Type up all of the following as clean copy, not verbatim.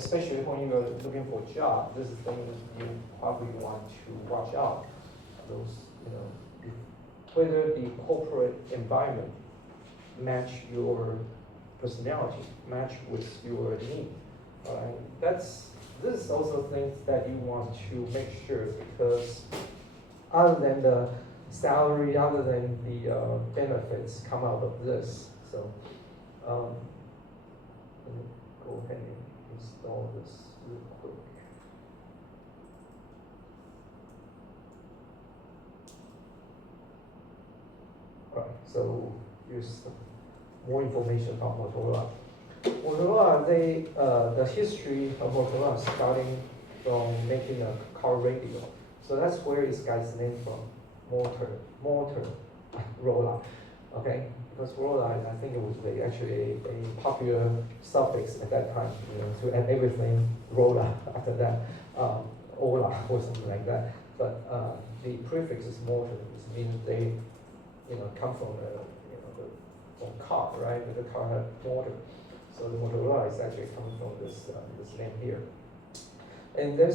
especially when you're looking for a job, this is things you probably want to watch out. Those, whether the corporate environment match your personality, match with your need. All right, this is also things that you want to make sure, because other than the salary, other than the benefits come out of this. So let me go ahead and install this real quick. All right, so here's some more information about Motorola. Motorola, the history of Motorola starting from making a car radio. So that's where this guy's name from, Motorola. Okay, because Rola, I think it was actually a popular suffix at that time, to add everything Rola after that, Ola or something like that. But the prefix is motor, which means they, come from from car, right? The car had motor. So the Motorola is actually coming from this name here. And then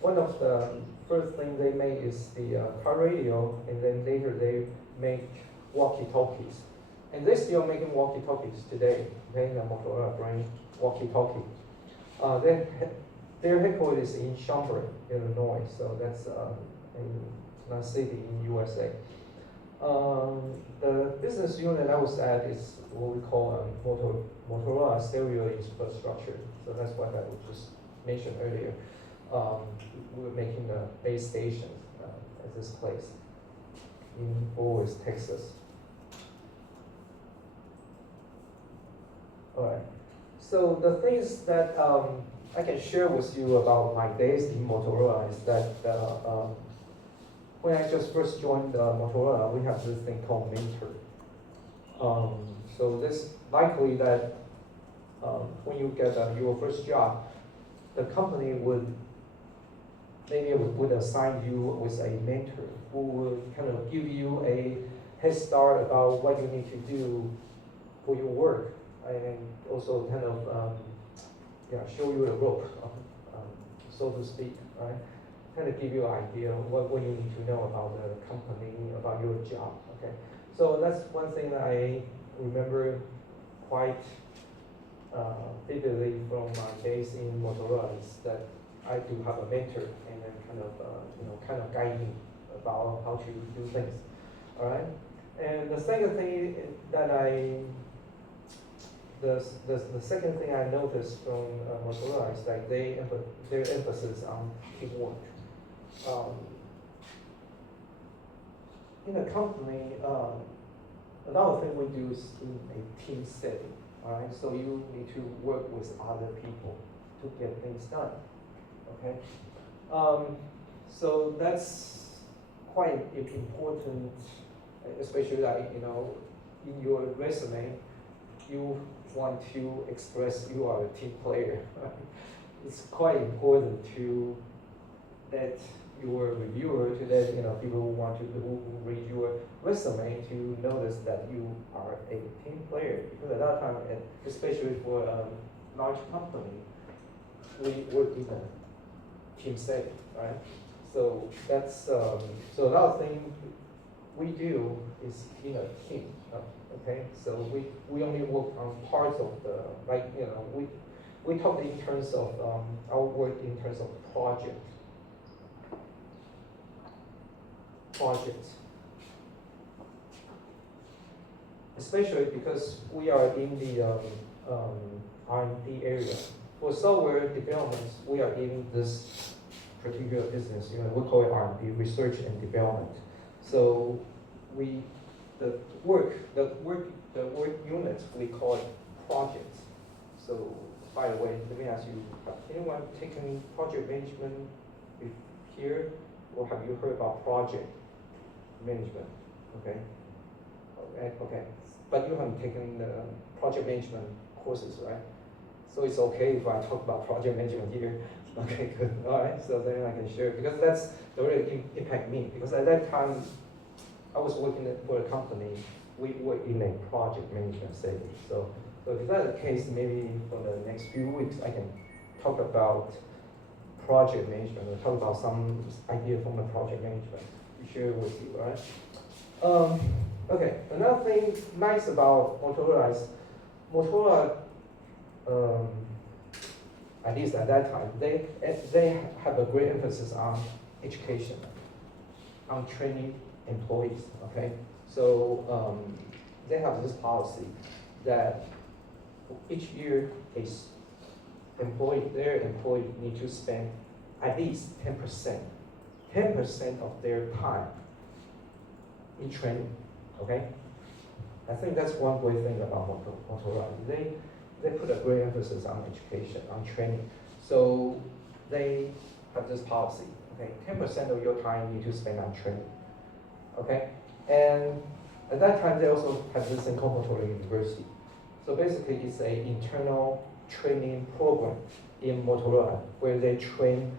one of the first thing they made is the car radio, and then later they make walkie-talkies. And they're still making walkie-talkies today, okay, the Motorola brand walkie-talkie. Their headquarters is in Schaumburg, Illinois, so that's a city in USA. The business unit I was at is what we call Motorola Stereo Infrastructure. So that's what I just mentioned earlier. We were making the base stations at this place in Fort Worth, Texas. All right. So the things that I can share with you about my days in Motorola is that when I just first joined Motorola, we have this thing called mentor. So this likely that when you get your first job, the company would assign you with a mentor who would kind of give you a head start about what you need to do for your work, and also kind of show you the rope, so to speak, right? Kind of give you an idea of what you need to know about the company, about your job. Okay, so that's one thing that I remember quite vividly from my days in Motorola, is that I do have a mentor, and then kind of guide me about how to do things. All right, and the second thing that the second thing I noticed from Motorola is like their emphasis on teamwork. In a company, another thing we do is in a team setting. All right, so you need to work with other people to get things done. Okay, so that's quite important, especially like in your resume, you want to express you are a team player. Right? It's quite important to let your reviewer, to let people who read your resume to notice that you are a team player. Because at that time, especially for a large company, we work in a team setting, right? So that's so another thing we do is in a team. Okay, so we only work on parts of we talk in terms of our work in terms of projects, especially because we are in the R&D area. For software development, we are in this particular business. We call it R&D, research and development. So the work units, we call it projects. So by the way, let me ask you, have anyone taken project management here, or have you heard about project management? Okay. But you haven't taken the project management courses, right? So it's okay if I talk about project management here. Okay, good. All right, so then I can share, because that's really impact me. Because at that time, I was working for a company. We were in a project management setting. So So if that's the case, maybe for the next few weeks, I can talk about project management, or talk about some idea from the project management to share with you, right? Okay, another thing nice about Motorola is Motorola, at least at that time, they have a great emphasis on education, on training employees, okay? So they have this policy that each year their employee need to spend at least 10% of their time in training, okay? I think that's one great thing about Motorola. They put a great emphasis on education, on training. So they have this policy, okay? 10% of your time you need to spend on training, okay? And at that time, they also have this thing called Motorola University. So basically, it's an internal training program in Motorola where they train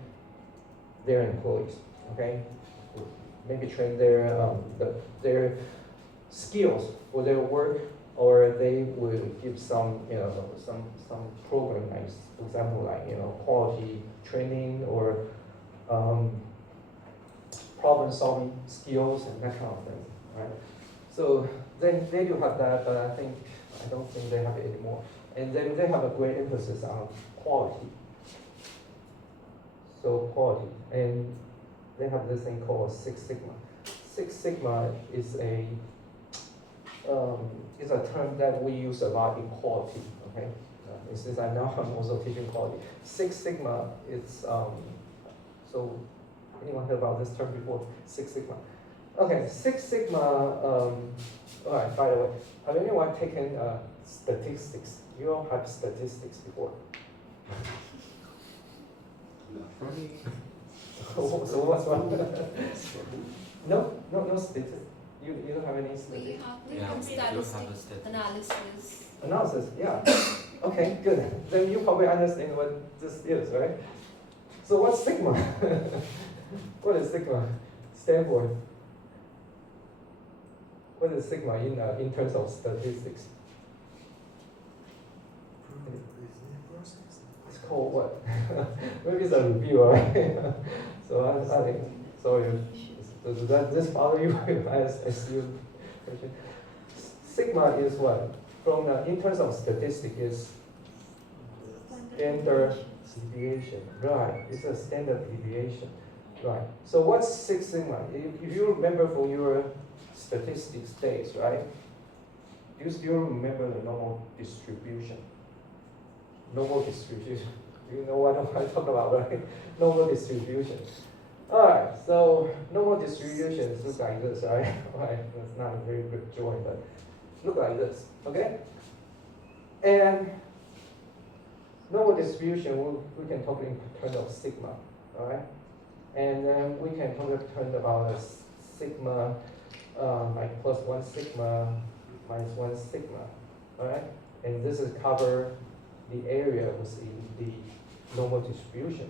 their employees, okay? Maybe train their skills for their work, or they will give some, some program, like, for example, like, quality training or problem-solving skills and that kind of thing, right? So they do have that, but I don't think they have it anymore. And then they have a great emphasis on quality. So quality, and they have this thing called Six Sigma. Six Sigma is a term that we use a lot in quality. Okay, since I'm also teaching quality. Six Sigma is so anyone heard about this term before? Six Sigma. Okay, Six Sigma. All right. By the way, have anyone taken statistics? You all have statistics before. So what's one? No statistics. You don't have any statistics. We have statistic analysis. Analysis, yeah. Okay, good. Then you probably understand what this is, right? So what's sigma? What is sigma stand for? What is sigma in terms of statistics? It's called what? Maybe it's a review, right? So I think, sorry, does this bother you if I ask you a question? Sigma is what? In terms of statistics, is standard deviation, right? It's a standard deviation, right? So what's Six Sigma? If you remember from your statistics days, right? Do you still remember the normal distribution? Normal distribution. You know what I'm talking about, right? Normal distribution. All right, so normal distributions look like this, right? Right, that's not a very good drawing, but look like this, okay? And normal distribution, we can talk in terms of sigma, all right? And then we can talk in terms about a sigma, like plus 1 sigma, minus 1 sigma, all right? And this is cover the area within the normal distribution.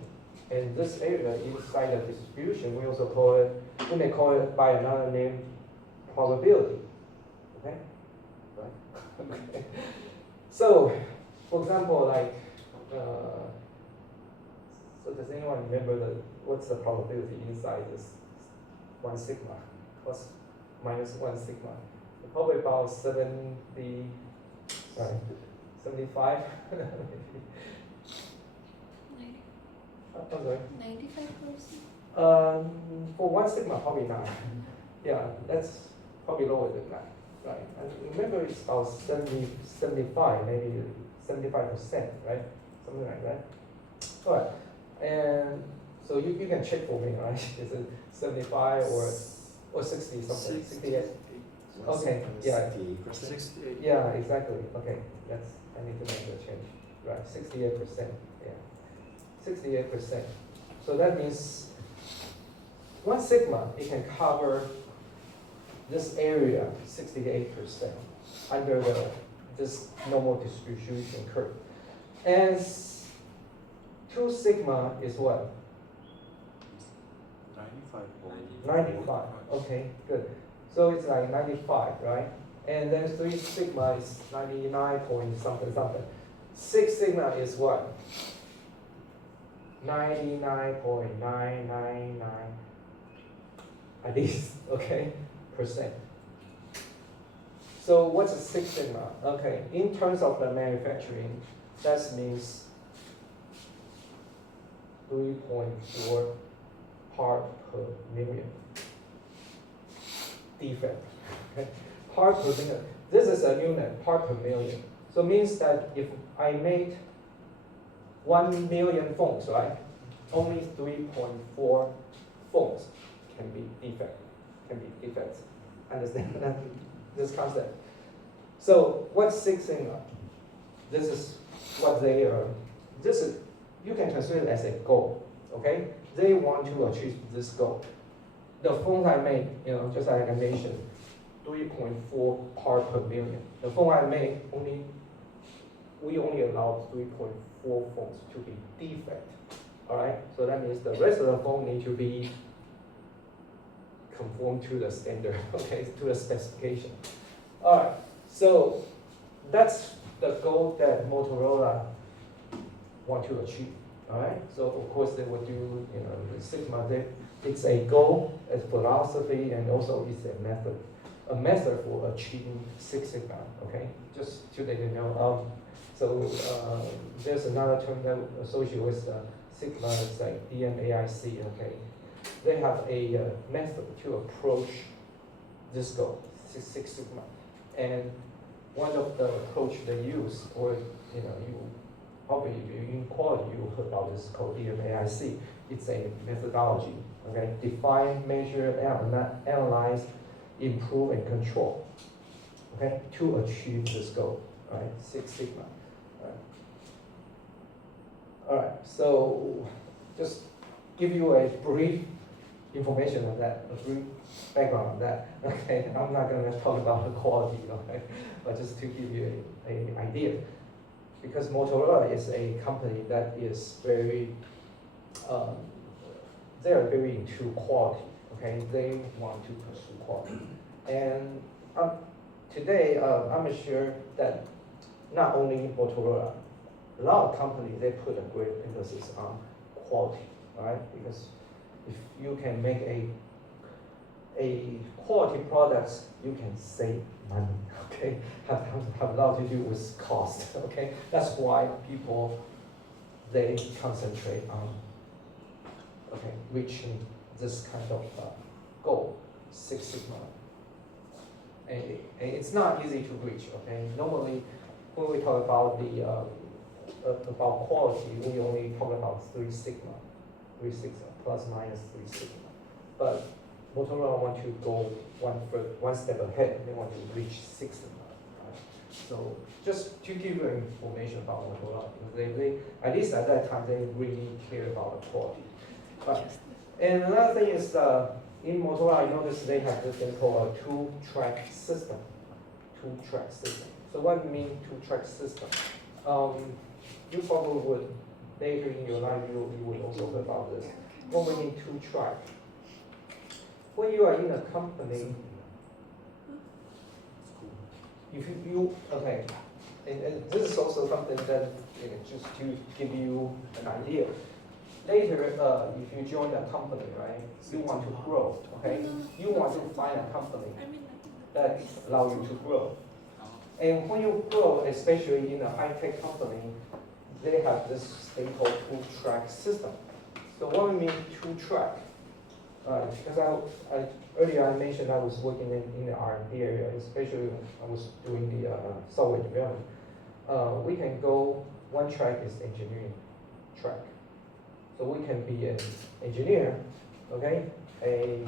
And this area inside the distribution, we may call it by another name, probability. Okay? Right? Okay. So, for example, like, so does anyone remember what's the probability inside this 1 sigma plus minus 1 sigma? Probably about 75. I'm sorry. 95%. For 1 sigma, probably not. Yeah, that's probably lower than that, right? And remember, it's about 75, maybe 75%, right? Something like that. All right, and so you can check for me, right? Is it 75 or 60 something? 68. Okay, yeah. 68. Yeah, exactly. Okay, I need to make the change. Right, 68%. Yeah. 68%. So that means 1 sigma, it can cover this area 68% under this normal distribution curve. And 2 sigma is what? 95. 95. Okay, good. So it's like 95, right? And then 3 sigma is 99 point something something. 6 sigma is what? 99.999 at least, okay, percent. So what's a 6 sigma? Okay, in terms of the manufacturing, that means 3.4 part per million defect. Okay? Part per million. This is a unit, part per million. So it means that if I made 1 million phones, right? Only 3.4 phones can be defects. Understand that? This concept. So what's 6 sigma? This is what they are. You can consider it as a goal. Okay? They want to achieve this goal. The phone I made, just like I mentioned, 3.4 part per million. The phone I made we only allow 3.4 phones to be defect. All right. So that means the rest of the phone need to be conform to the standard. Okay, to the specification. All right. So that's the goal that Motorola want to achieve. All right. So of course they will do, the Sigma. It's a goal, a philosophy, and also it's a method for achieving 6 Sigma. Okay, just to let you know. So there's another term that associated with Sigma. It's like DMAIC. Okay, they have a method to approach this goal, 6 Sigma, and one of the approach they use, or you probably in quality you heard about this called DMAIC. It's a methodology. Okay, define, measure, analyze, improve, and control. Okay, to achieve this goal. Right, 6 Sigma. All right. So just give you a brief information on that, a brief background on that. Okay, I'm not going to talk about the quality, okay, but just to give you an idea. Because Motorola is a company that is very, they are very into quality. Okay, they want to pursue quality, and today I'm sure that not only Motorola, a lot of companies they put a great emphasis on quality, right? Because if you can make a quality products, you can save money. Okay, have a lot to do with cost. Okay, that's why people they concentrate on reaching this kind of goal, 6 Sigma. And it's not easy to reach. Okay, normally when we talk about about quality, we only talk about 3 Sigma, plus minus 3 Sigma. But Motorola want to go one step ahead. They want to reach 6 Sigma. Right? So just to give you information about Motorola, because they at least at that time they really care about the quality. And another thing is in Motorola, I noticed they have this thing called a two-track system. Two-track system. So what do you mean two-track system? You probably would, later in your life, you would also hear about this. What we mean two-track? When you are in a company, if okay, and this is also something that, just to give you an idea. Later, if you join a company, right, you want to grow, okay? You want to find a company that allows you to grow. And when you grow, especially in a high-tech company, they have this thing called two-track system. So what we mean two-track? Because earlier I mentioned I was working in the R&D area, especially when I was doing the software development. We can go, one track is engineering track. So we can be an engineer, okay, a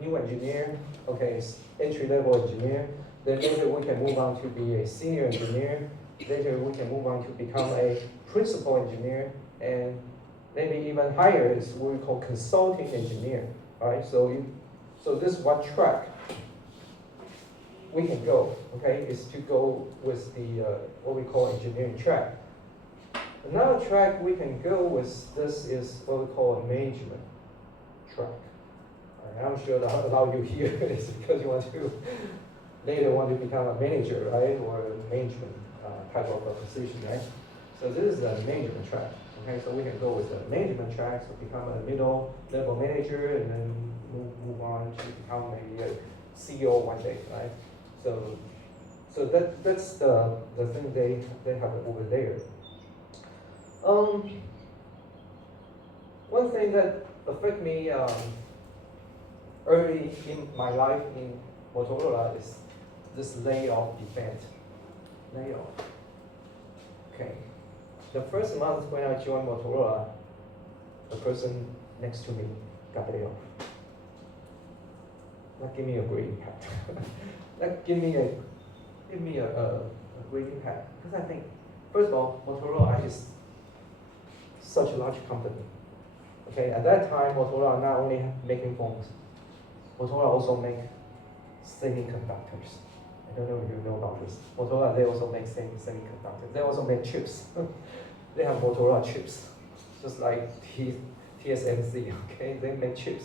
new engineer, okay, entry-level engineer. Then later we can move on to be a senior engineer. Later we can move on to become a principal engineer, and maybe even higher is what we call consulting engineer. All right, so this one track we can go, okay, is to go with the what we call engineering track. Another track we can go with this is what we call a management track. Right, I'm sure a lot of you here is because you want to later want to become a manager, right, or a management type of a position, right? So this is the management track. Okay, so we can go with the management track, so become a middle level manager, and then move on to become maybe a CEO one day, right? So that's the thing they have over there. One thing that affect me early in my life in Motorola is this layoff event. Layoff. Okay. The first month when I joined Motorola, the person next to me got laid off. That gave me a great impact. That gave me a great impact, because I think, first of all, Motorola is such a large company. Okay, at that time, Motorola not only making phones, Motorola also make semiconductors. I don't know if you know about this. Motorola, they also make semiconductors. They also make chips. They have Motorola chips, just like TSMC. Okay, they make chips.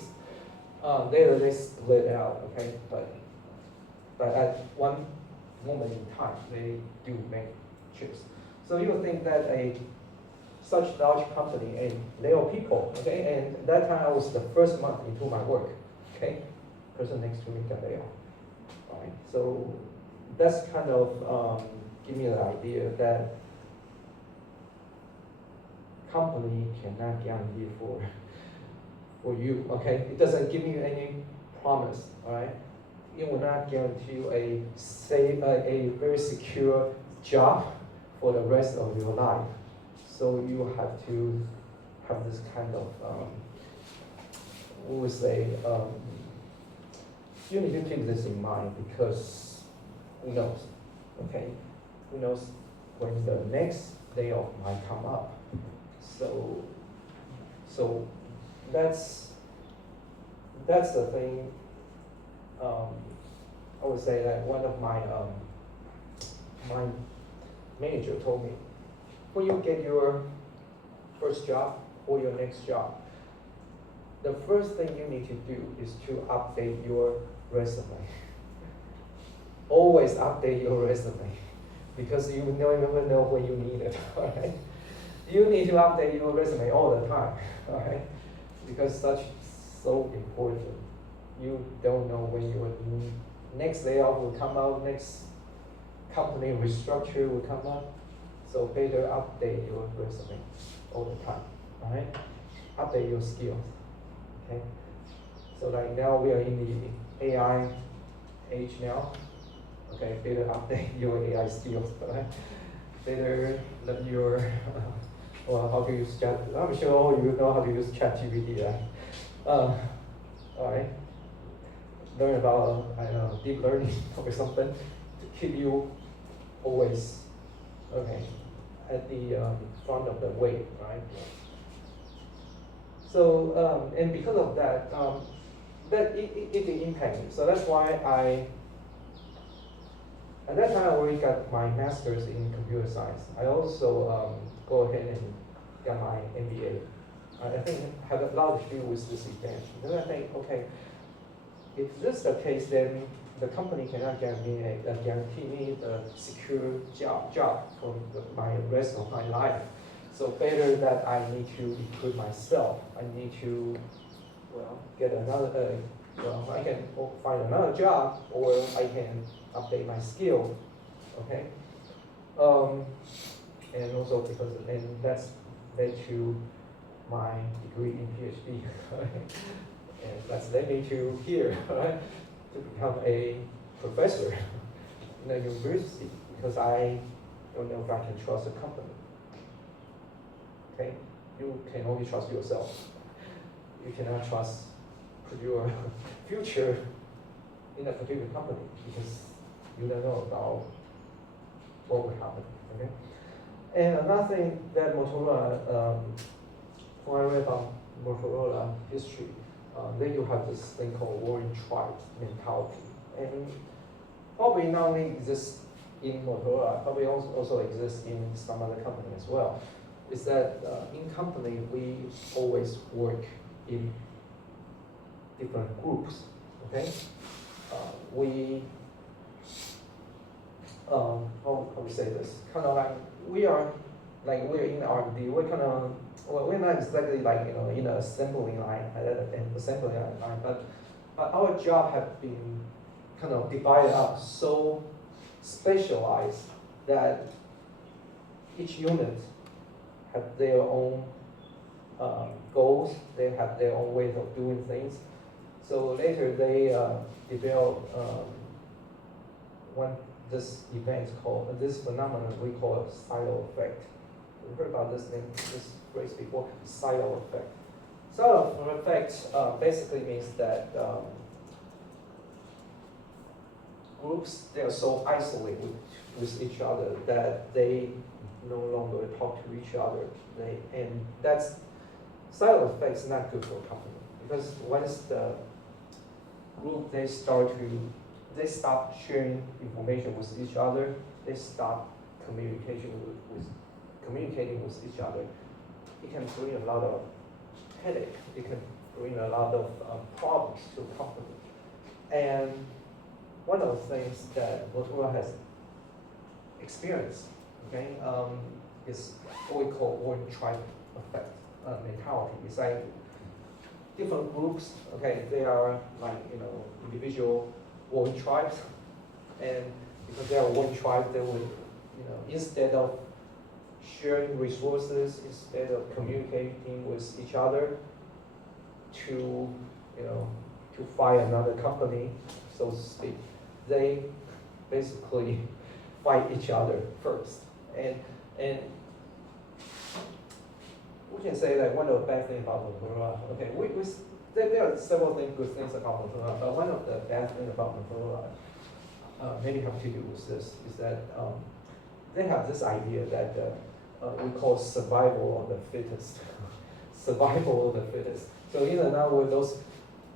They split out. Okay, but at one moment in time, they do make chips. So you would think that such large company and lay off people, okay? And that time I was the first month into my work, okay? Person next to me got laid off, right? So that's kind of give me the idea that company cannot guarantee for you, okay? It doesn't give you any promise, all right? It will not guarantee you a very secure job for the rest of your life. So you have to have this kind of, we would say, you need to keep this in mind, because who knows, okay? Who knows when the next layoff might come up. So that's the thing. I would say that one of my manager told me, when you get your first job or your next job, the first thing you need to do is to update your resume. Always update your resume, because you never know when you need it, all right? You need to update your resume all the time, all right? Because such so important. You don't know when your next layoff will come out, next company restructure will come up. So better update your resume all the time, all right? Update your skills, okay? So like now we are in the AI age now, okay? Better update your AI skills, all right? Better let your, well, how to use chat. I'm sure all you know how to use ChatGPT, right? All right. Learn about, I don't know, deep learning or something to keep you always, okay, at the front of the wave, right? So, and because of that, it impacted me. So that's why at that time I already got my master's in computer science. I also go ahead and got my MBA. I think it had a lot to do with this event. Then I think, okay, if this is the case, then the company cannot guarantee me the secure job for my rest of my life. So better that I need to equip myself. I need to, well, get another, I can find another job, or I can update my skill, okay? And also because, and that's led to my degree in PhD, and that's led me to here, right? To become a professor in a university, because I don't know if I can trust a company. Okay, you can only trust yourself. You cannot trust your future in a particular company, because you don't know about what will happen. Okay, and another thing that Motorola, when I read about Motorola history, they do have this thing called warring tribes mentality, and probably not only exists in Motorola, probably also exists in some other company as well. Is that in company we always work in different groups, okay? We how we say this? Kind of like we're in R&D. We're kind of we're not exactly like in an assembly line, but our job have been kind of divided up so specialized that each unit have their own goals. They have their own ways of doing things. So later they develop this event called this phenomenon we call a silo effect. You heard about this phrase before? Silo effect. Silo effect basically means that groups, they are so isolated with each other that they no longer talk to each other. And that's silo effect is not good for a company, because once the group they stop sharing information with each other, they stop communicating with each other. It can bring a lot of headache. It can bring a lot of problems to a company. And one of the things that Motorola has experienced, okay, is what we call one tribe effect mentality. It's like different groups, okay, they are like individual one tribes, and because they are one tribe, they would instead of sharing resources, instead of communicating with each other to fight another company, so to speak, they basically fight each other first. And we can say that one of the bad things about Motorola, okay, there are several good things about Motorola, but one of the bad things about Motorola maybe have to do with this, is that they have this idea that we call survival of the fittest. Survival of the fittest. So in and out with those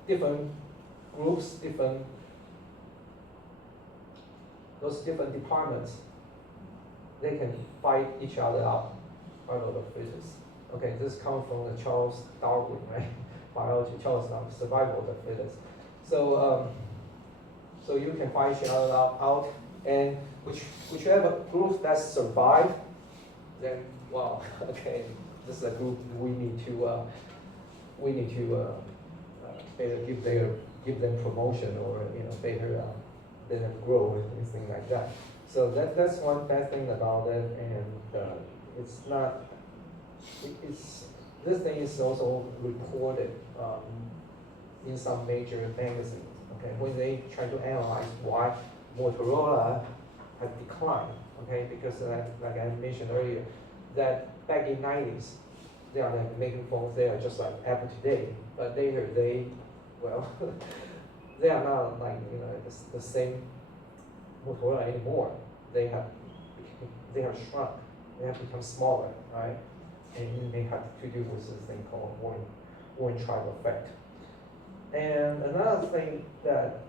different groups, those different departments, they can fight each other out, survival of the fittest. Okay, this comes from the Charles Darwin, right? Biology, Charles Darwin, survival of the fittest. So you can fight each other out, and whichever group that survive, then wow, okay, this is a group we need to better give them promotion, or better let them grow and things like that. So that's one bad thing about it, and it's not. This thing is also reported in some major magazines. Okay, when they try to analyze why Motorola had declined. Okay, because like I mentioned earlier, that back in '90s, they are like making phones. They are just like Apple today, but later they are not like the same Motorola anymore. They have shrunk. They have become smaller, right? And they have to do with this thing called one tribe effect. And another thing that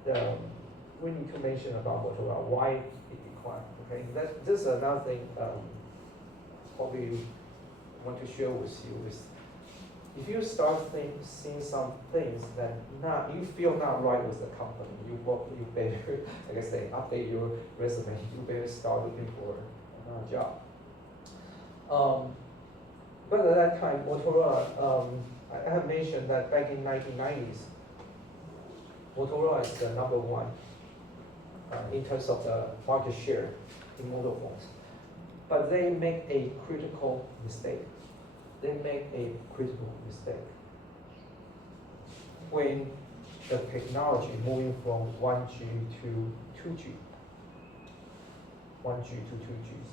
we need to mention about Motorola, why it declined. Okay, this is another thing probably want to share with you is, if you start seeing some things that you feel not right with the company, you better, like I say, update your resume. You better start looking for another job. But at that time, Motorola, I have mentioned that back in 1990s, Motorola is the number one in terms of the market share in mobile phones. But they make a critical mistake. When the technology moving from 1G to 2G. 1G to 2Gs.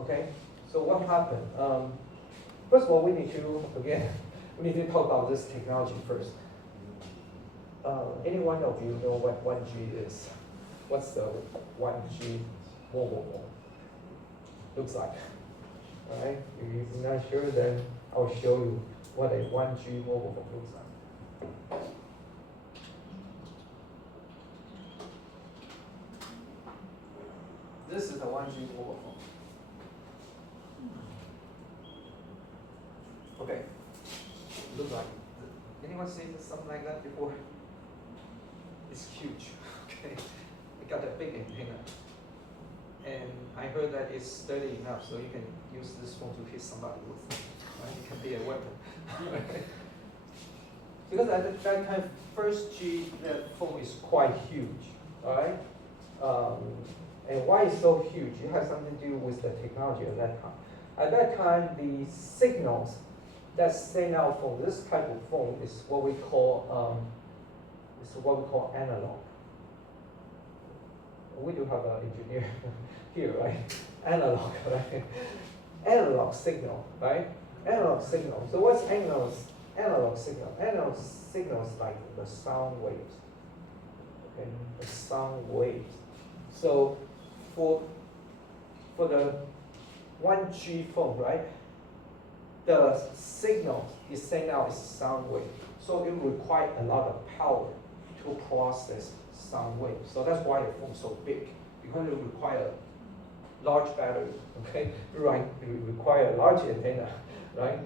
Okay? So what happened? First of all, we need to talk about this technology first. Any one of you know what 1G is? What's the 1G mobile phone looks like? All right? If you're not sure, then I'll show you what a 1G mobile phone looks like. This is a 1G mobile phone. Okay, look like, anyone seen something like that before? It's huge, okay? It got a big antenna. And I heard that it's sturdy enough, so you can use this phone to hit somebody with. Right? It can be a weapon. Because at that time, first G, the phone is quite huge, all right? And why it's so huge? It has something to do with the technology at that time. At that time, the signals that send out from this type of phone is what we call analog. We do have an engineer here, right? Analog, right? Analog signal, right? Analog signal. So what's analog signal? Analog signal is like the sound waves. Okay, the sound waves. So for the 1G phone, right? The signal is sent out as sound wave. So it requires a lot of power to process sound waves. So that's why the phone is so big, because it requires large battery, okay? Right, it requires a large antenna, right?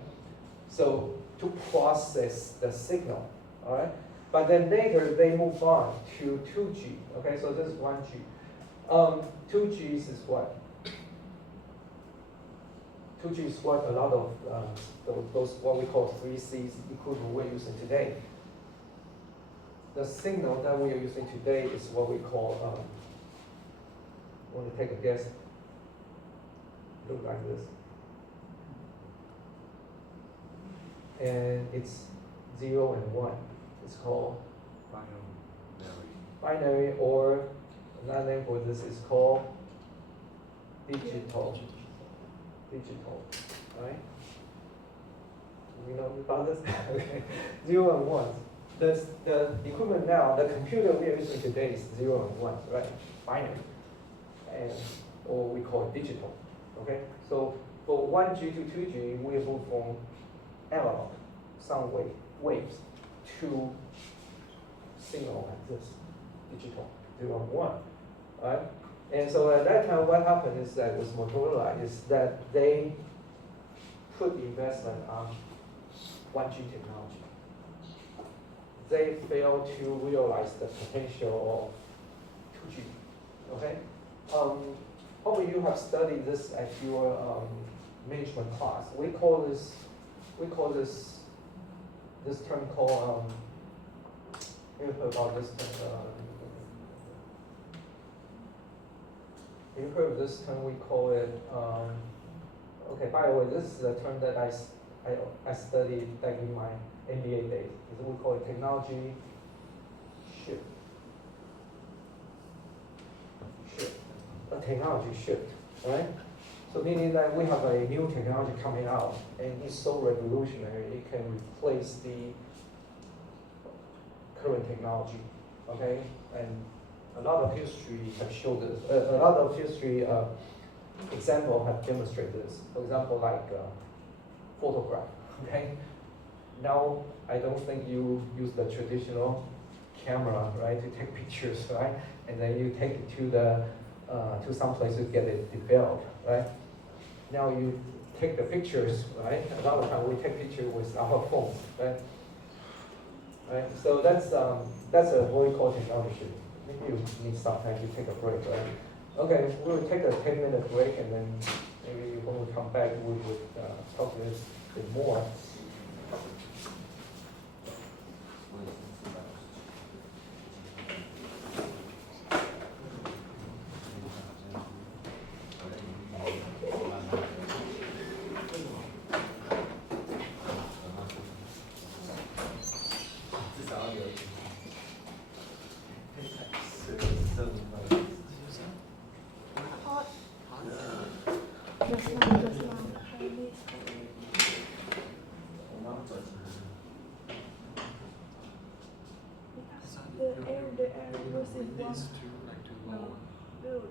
So to process the signal, all right? But then later they move on to 2G, okay? So this is 1G. 2G is what? 2G is what a lot of those what we call 3Cs equipment we're using today. The signal that we are using today is what we call, want to take a guess? Look like this. And it's 0 and 1. It's called binary, or another name for this is called digital. Digital, right? We know about this? Okay. 0 and 1. The equipment now, the computer we are using today is 0 and 1, right? Binary. And or we call it digital. Okay? So for 1G to 2G, we move from analog sound waves to signal like this, digital, 0 and 1. Right? And so at that time, what happened is that with Motorola is that they put investment on 1G technology. They failed to realize the potential of 2G. Okay? Probably you have studied this at your management class. We call this term called you heard about this term. You heard of this term? We call it. Okay. By the way, this is the term that I studied back in my MBA days. We call it technology shift. A technology shift, right? So meaning that we have a new technology coming out, and it's so revolutionary, it can replace the current technology, okay? And a lot of history have showed this. A lot of history example have demonstrated this. For example, like photograph, okay? Now, I don't think you use the traditional camera, right, to take pictures, right? And then you take it to some place to get it developed, right? Now you take the pictures, right? A lot of time we take pictures with our phones, right? Right. So that's a what we call technology. Maybe you need some time to take a break, right? Okay, we'll take a 10-minute break, and then maybe when we come back, we would talk this a bit more.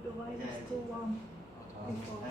The wine is too warm before.